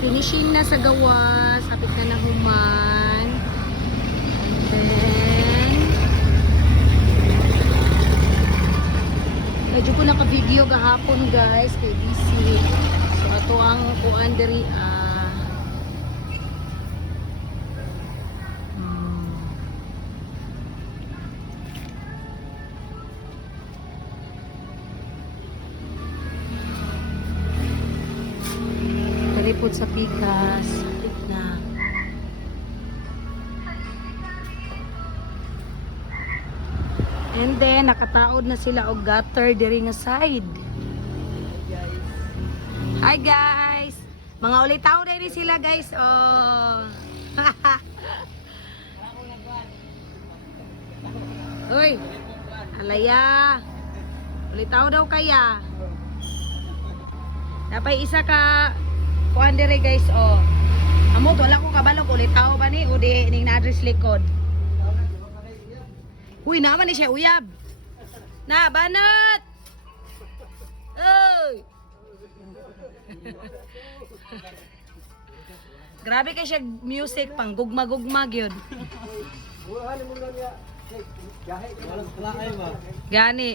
Finishing na sa gawas. Sapit na human. And then, medyo ko naka-video gahapon guys. Kay busy. So, ito ang kuan diri. Karipot sa pikas. Sapit na. And then, nakataod na sila og gutter diri nga side. Hi guys! Mga ulitaw na rin sila guys. Oh. Uy! Alaya! Ulitaw daw kaya. Dapat isa ka kuhan dire guys. Oh. Amo, wala ko kabalog. Ulitaw ba ni? O di ning na-address likod. Uy, naman ni siya uyab. Na, banat! Uy! Grabe kay siya music, pang gugma-gugma gyud. Gani.